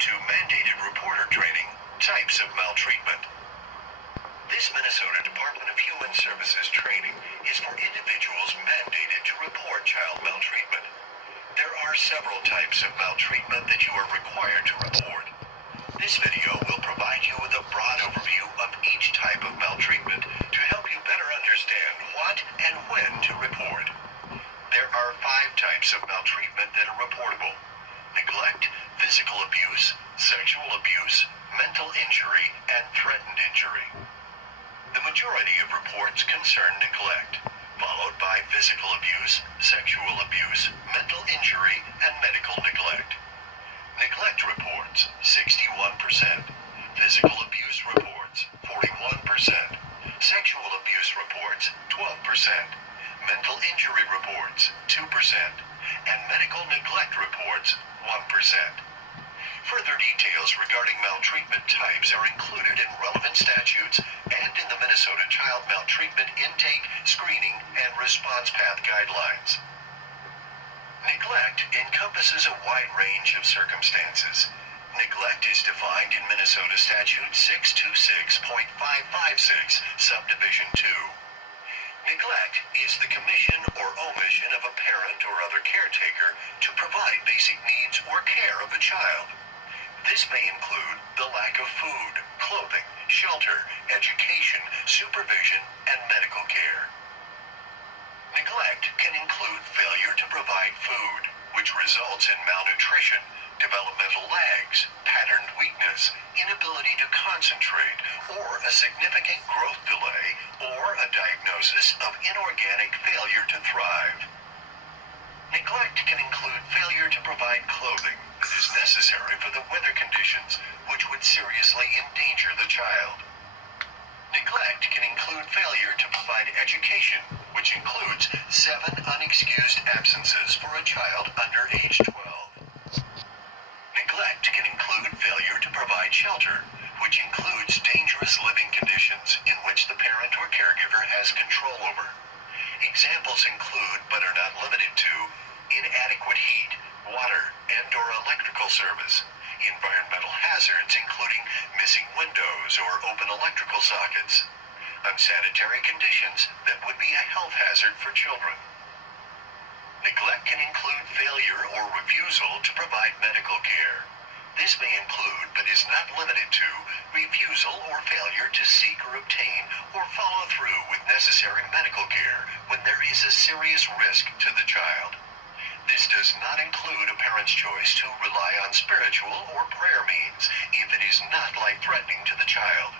to mandated reporter training, types of maltreatment. This Minnesota Department of Human Services training is for individuals mandated to report child maltreatment. There are several types of maltreatment that you are required to report. This video will provide you with a broad overview of each type of maltreatment to help you better understand what and when to report. There are 5 types of maltreatment that are reportable: neglect, physical abuse, sexual abuse, mental injury, and threatened injury. The majority of reports concern neglect, followed by physical abuse, sexual abuse, mental injury, and medical neglect. Neglect reports, 61%. Physical abuse reports, 41%. Sexual abuse reports, 12%. Mental injury reports, 2%. And medical neglect reports, 1%. Further details regarding maltreatment types are included in relevant statutes and in the Minnesota Child Maltreatment Intake, Screening, and Response Path Guidelines. Neglect encompasses a wide range of circumstances. Neglect is defined in Minnesota Statute 626.556, Subdivision 2. Neglect is the commission or omission of a parent or other caretaker to provide basic needs or care of a child. This may include the lack of food, clothing, shelter, education, supervision, and medical care. Neglect can include failure to provide food, which results in malnutrition, developmental lags, patterned weakness, inability to concentrate, or a significant growth delay, or a diagnosis of inorganic failure to thrive. Neglect can include failure to provide clothing that is necessary for the weather conditions which would seriously endanger the child. Neglect can include failure to provide education, which includes 7 unexcused absences for a child under age 12. Neglect can include failure to provide shelter, which includes dangerous living conditions in which the parent or caregiver has control over. Examples include, but are not limited to, inadequate heat, water, and/or electrical service, environmental hazards including missing windows or open electrical sockets, unsanitary conditions that would be a health hazard for children. Neglect can include failure or refusal to provide medical care. This may include, but is not limited to, refusal or failure to seek or obtain or follow through with necessary medical care when there is a serious risk to the child. This does not include a parent's choice to rely on spiritual or prayer means if it is not life-threatening to the child.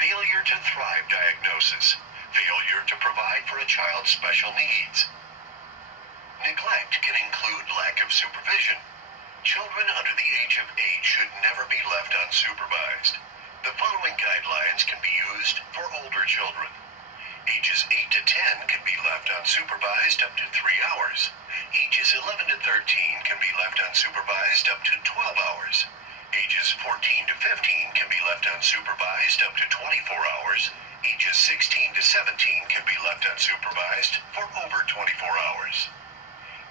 Failure to thrive diagnosis. Failure to provide for a child's special needs. Neglect can include lack of supervision. Children under the age of 8 should never be left unsupervised. The following guidelines can be used for older children. Ages 8 to 10 can be left unsupervised up to 3 hours. Ages 11 to 13 can be left unsupervised up to 12 hours. Ages 14 to 15 can be left unsupervised up to 24 hours. Ages 16 to 17 can be left unsupervised for over 24 hours.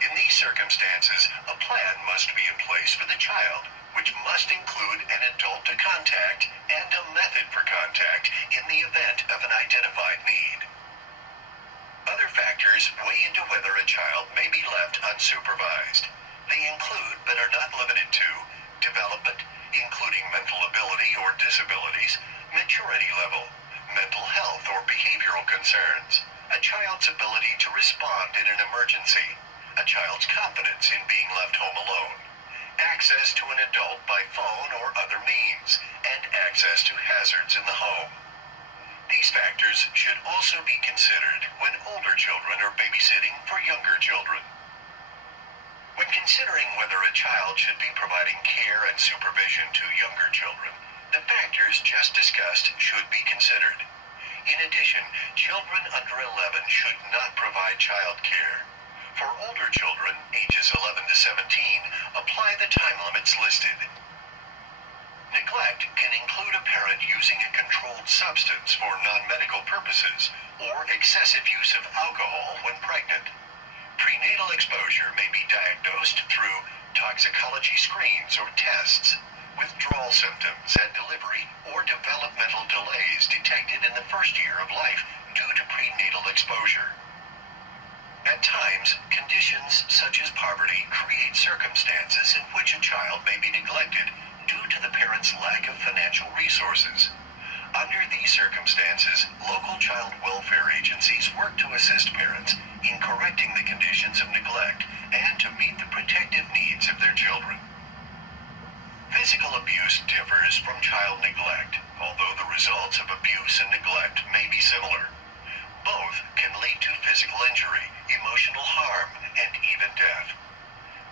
In these circumstances, a plan must be in place for the child, which must include an adult to contact and a method for contact in the event of an identified need. Other factors weigh into whether a child may be left unsupervised. They include, but are not limited to, development, including mental ability or disabilities, maturity level, mental health or behavioral concerns, a child's ability to respond in an emergency, a child's confidence in being left home alone, access to an adult by phone or other means, and access to hazards in the home. These factors should also be considered when older children are babysitting for younger children. When considering whether a child should be providing care and supervision to younger children, the factors just discussed should be considered. In addition, children under 11 should not provide child care. For older children, ages 11 to 17, apply the time limits listed. Neglect can include a parent using a controlled substance for non-medical purposes or excessive use of alcohol when pregnant. Prenatal exposure may be diagnosed through toxicology screens or tests. withdrawal symptoms at delivery, or developmental delays detected in the first year of life due to prenatal exposure. At times, conditions such as poverty create circumstances in which a child may be neglected due to the parent's lack of financial resources. Under these circumstances, local child welfare agencies work to assist parents in correcting the conditions of neglect and to meet the protective needs of their children. Physical abuse differs from child neglect, although the results of abuse and neglect may be similar. Both can lead to physical injury, emotional harm, and even death.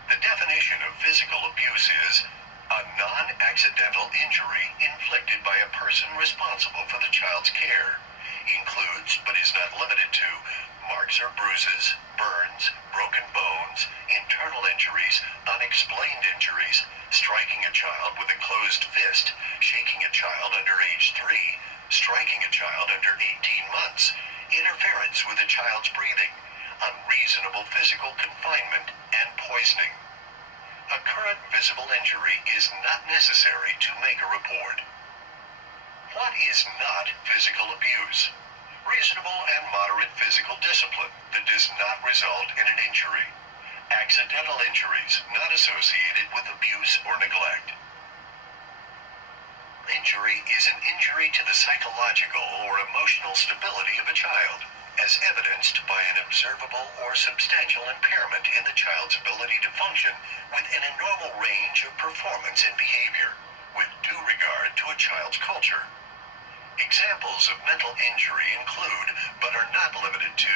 The definition of physical abuse is a non-accidental injury inflicted by a person responsible for the child's care. Includes, but is not limited to, marks or bruises, burns, broken bones, internal injuries, unexplained injuries, striking a child with a closed fist, shaking a child under age 3, striking a child under 18 months, interference with a child's breathing, unreasonable physical confinement, and poisoning. A current visible injury is not necessary to make a report. What is not physical abuse? Reasonable and moderate physical discipline that does not result in an injury. Accidental injuries not associated with abuse or neglect. Injury is an injury to the psychological or emotional stability of a child, as evidenced by an observable or substantial impairment in the child's ability to function within a normal range of performance and behavior, with due regard to a child's culture. Examples of mental injury include, but are not limited to,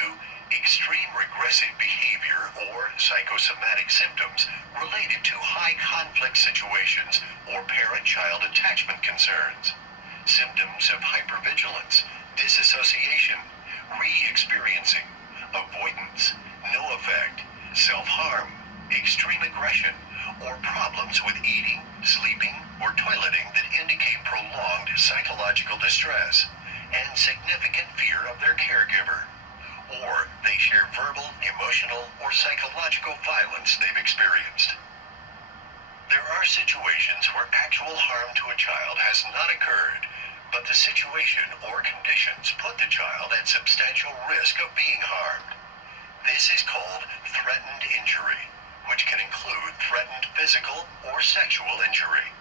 extreme regressive behavior or psychosomatic symptoms related to high-conflict situations or parent-child attachment concerns, symptoms of hypervigilance, disassociation, re-experiencing, avoidance, no effect, self-harm, extreme aggression, or problems with eating, sleeping, or toileting that indicate prolonged psychological distress and significant fear of their caregiver, or they share verbal, emotional, or psychological violence they've experienced. There are situations where actual harm to a child has not occurred, but the situation or conditions put the child at substantial risk of being harmed. This is called threatened injury, which can include threatened physical or sexual injury.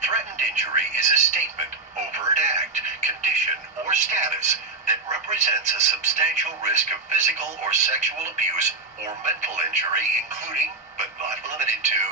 Threatened injury is a statement, overt act, condition, or status that represents a substantial risk of physical or sexual abuse or mental injury, including, but not limited to,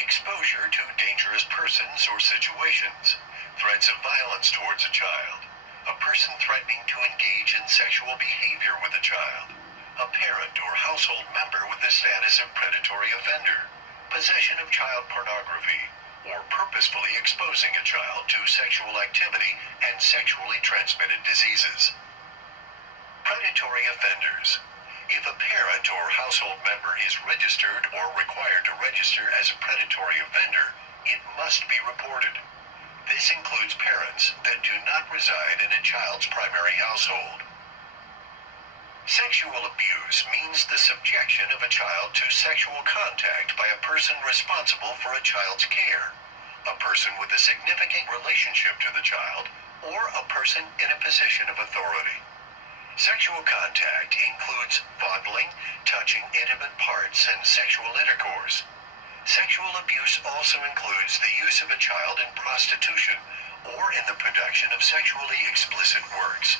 exposure to dangerous persons or situations, threats of violence towards a child, a person threatening to engage in sexual behavior with a child, a parent or household member with the status of predatory offender, possession of child pornography, or purposefully exposing a child to sexual activity and sexually transmitted diseases. Predatory offenders. If a parent or household member is registered or required to register as a predatory offender, it must be reported. This includes parents that do not reside in a child's primary household. Sexual abuse means the subjection of a child to sexual contact by a person responsible for a child's care, a person with a significant relationship to the child, or a person in a position of authority. Sexual contact includes fondling, touching intimate parts, and sexual intercourse. Sexual abuse also includes the use of a child in prostitution or in the production of sexually explicit works.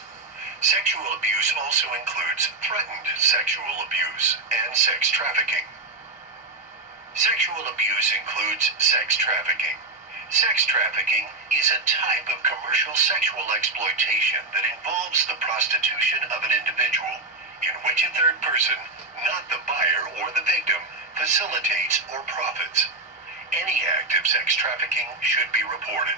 Sexual abuse also includes threatened sexual abuse and sex trafficking. Sexual abuse includes sex trafficking. Sex trafficking is a type of commercial sexual exploitation that involves the prostitution of an individual, in which a third person, not the buyer or the victim, facilitates or profits. Any act of sex trafficking should be reported.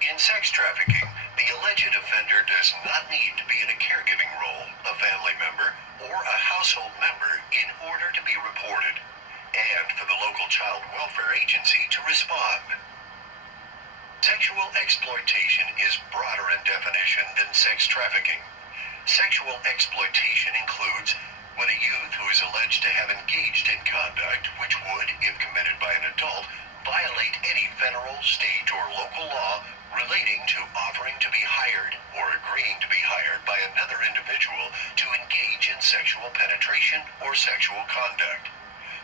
In sex trafficking, the alleged offender does not need to be in a caregiving role, a family member, or a household member in order to be reported, and for the local child welfare agency to respond. Sexual exploitation is broader in definition than sex trafficking. Sexual exploitation includes when a youth who is alleged to have engaged in conduct which would, if committed by an adult, violate any federal, state, or local law relating to offering to be hired or agreeing to be hired by another individual to engage in sexual penetration or sexual conduct.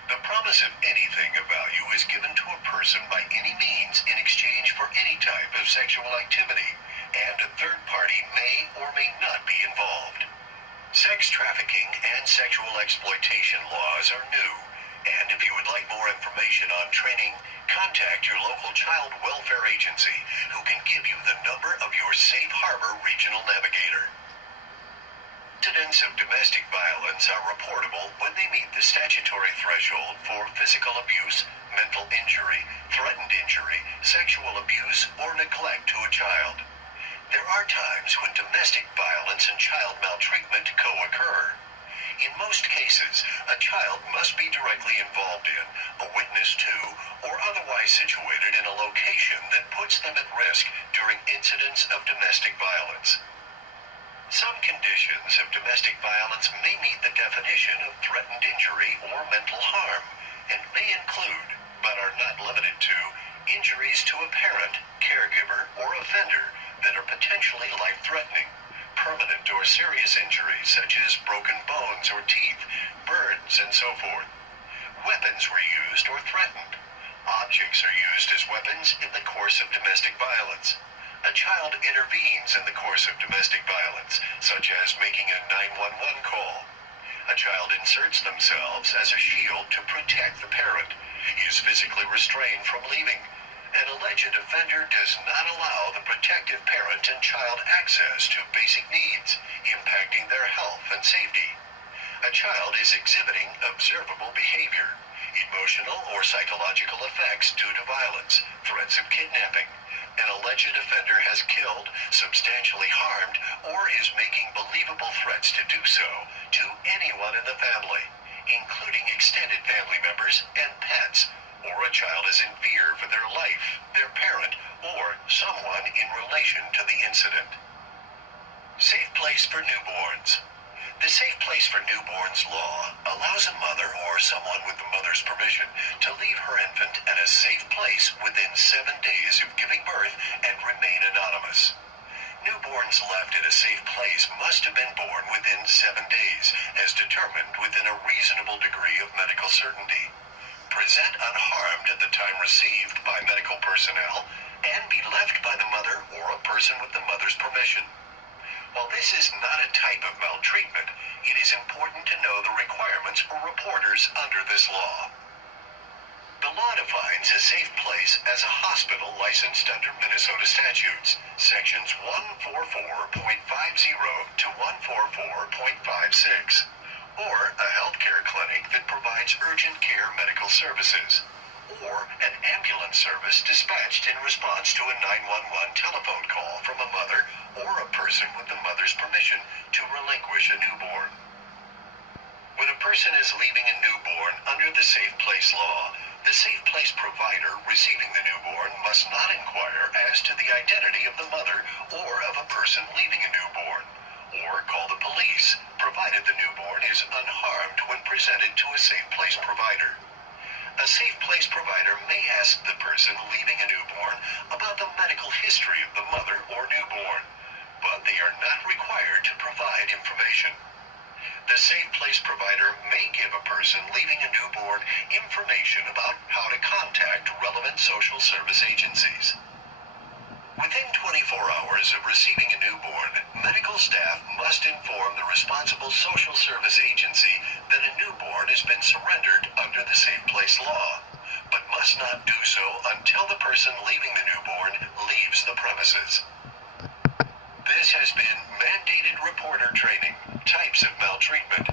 The promise of anything of value is given to a person by any means in exchange for any type of sexual activity, and a third party may or may not be involved. Sex trafficking and sexual exploitation laws are new, and if you would like more information on training, contact your local child welfare agency, who can give you the number of your Safe Harbor Regional Navigator. Incidents of domestic violence are reportable when they meet the statutory threshold for physical abuse, mental injury, threatened injury, sexual abuse, or neglect to a child. There are times when domestic violence and child maltreatment co-occur. In most cases, a child must be directly involved in, a witness to, or otherwise situated in a location that puts them at risk during incidents of domestic violence. Some conditions of domestic violence may meet the definition of threatened injury or mental harm, and may include, but are not limited to, injuries to a parent, caregiver, or offender that are potentially life-threatening, permanent or serious injuries such as broken bones or teeth, burns, and so forth. Weapons were used or threatened. Objects are used as weapons in the course of domestic violence. A child intervenes in the course of domestic violence, such as making a 911 call. A child inserts themselves as a shield to protect the parent, is physically restrained from leaving. An alleged offender does not allow the protective parent and child access to basic needs, impacting their health and safety. A child is exhibiting observable behavior, emotional or psychological effects due to violence, threats of kidnapping. An alleged offender has killed, substantially harmed, or is making believable threats to do so to anyone in the family, including extended family members and pets, or a child is in fear for their life, their parent, or someone in relation to the incident. Safe place for newborns. The Safe Place for Newborns law allows a mother or someone with the mother's permission to leave her infant at a safe place within 7 days of giving birth and remain anonymous. Newborns left at a safe place must have been born within 7 days, as determined within a reasonable degree of medical certainty. Present unharmed at the time received by medical personnel, and be left by the mother or a person with the mother's permission. While this is not a type of maltreatment, it is important to know the requirements for reporters under this law. The law defines a safe place as a hospital licensed under Minnesota statutes, sections 144.50 to 144.56, or a healthcare clinic that provides urgent care medical services, or an ambulance service dispatched in response to a 911 telephone call from a mother or a person with the mother's permission to relinquish a newborn. When a person is leaving a newborn under the Safe Place law, the Safe Place provider receiving the newborn must not inquire as to the identity of the mother or of a person leaving a newborn, or call the police, provided the newborn is unharmed when presented to a Safe Place provider. A Safe Place provider may ask the person leaving a newborn about the medical history of the mother or newborn, but they are not required to provide information. The Safe Place provider may give a person leaving a newborn information about how to contact relevant social service agencies. Within 24 hours of receiving a newborn, medical staff must inform the responsible social service agency that a newborn has been surrendered under the Safe Place law, but must not do so until the person leaving the newborn leaves the premises. This has been mandated reporter training, types of maltreatment.